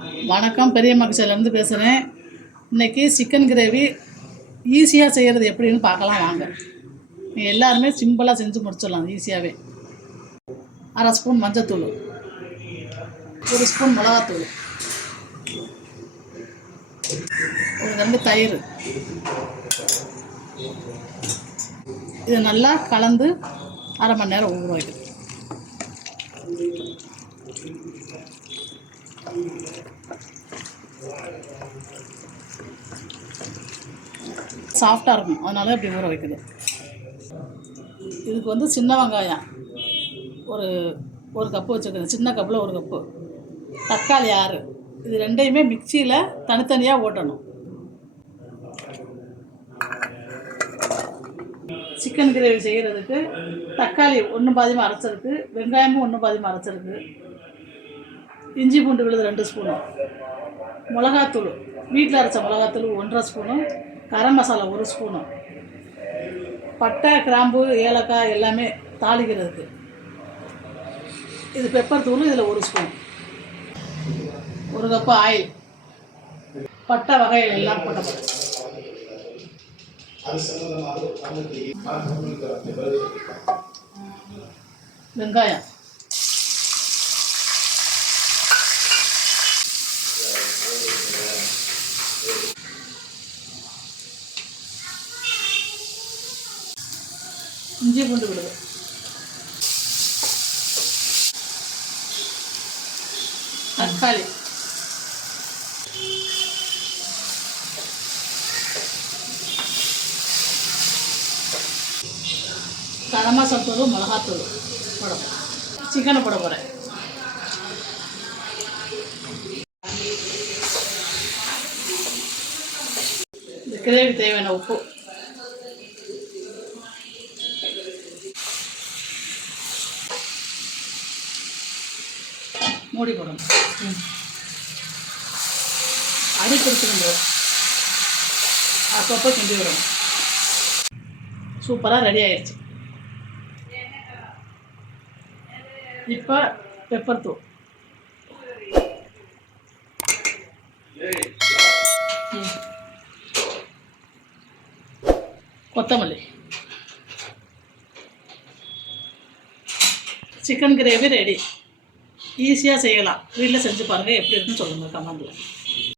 வணக்கம், பெரியம்மா கிச்சன்லேருந்து பேசுகிறேன். இன்றைக்கி சிக்கன் கிரேவி ஈஸியாக செய்கிறது எப்படின்னு பார்க்கலாம் வாங்க. நீங்கள் எல்லாருமே சிம்பிளாக செஞ்சு முடிச்சிடலாம் ஈஸியாகவே. 1/2 ஸ்பூன் மஞ்சத்தூள், 1 ஸ்பூன் மிளகாத்தூள், ஒரு 2 தயிர். இதை நல்லா கலந்து 1/2 மணி நேரம் ஊற வைக்கணும். சாஃப்டாக இருக்கும், அதனால இப்படி ஊற வைக்கணும். இதுக்கு வந்து சின்ன வெங்காயம் ஒரு கப்பு வச்சுருக்கேன், சின்ன கப்பில் 1 கப்பு. தக்காளி 6. இது ரெண்டையுமே மிக்சியில் தனித்தனியாக ஓட்டணும். சிக்கன் கிரேவி செய்கிறதுக்கு தக்காளி 1 பாதியமாக அரைச்சிருக்கு, வெங்காயமும் 1 பாதியமாக அரைச்சிருக்கு, இஞ்சி பூண்டு விழுது 2 ஸ்பூனு, மிளகாத்தூள் வீட்டில் அரைச்ச மிளகாத்தூள் 1.5 ஸ்பூனு, கரம் மசாலா 1 ஸ்பூனு, பட்டை கிராம்பு ஏலக்காய் எல்லாமே தாளிக்கிறதுக்கு. இது பெப்பர் தூள், இதில் 1 ஸ்பூன், 1 கப்பு ஆயில், பட்டை வகைகள் எல்லாம் போட்ட வெங்காயம், இஞ்சி பூண்டு விழுது, தக்காளி, கரம் மசாலா தூள், மிளகாத்தூள் போட போகிறேன். சிக்கனை போட போகிறேன். இந்த கிரேவி தேவையான உப்பு, மூடி போடணும். அடி பிடிச்சிருந்தோம், அப்பப்போ கிண்டி விடணும். சூப்பராக ரெடி ஆயிடுச்சு. இப்போ பெப்பர் தூள், கொத்தமல்லி. Chicken gravy ready. ஈஸியாக செய்யலாம். வீட்டில் செஞ்சு பாருங்கள், எப்படி இருக்குன்னு சொல்லுங்கள் கமெண்டில்.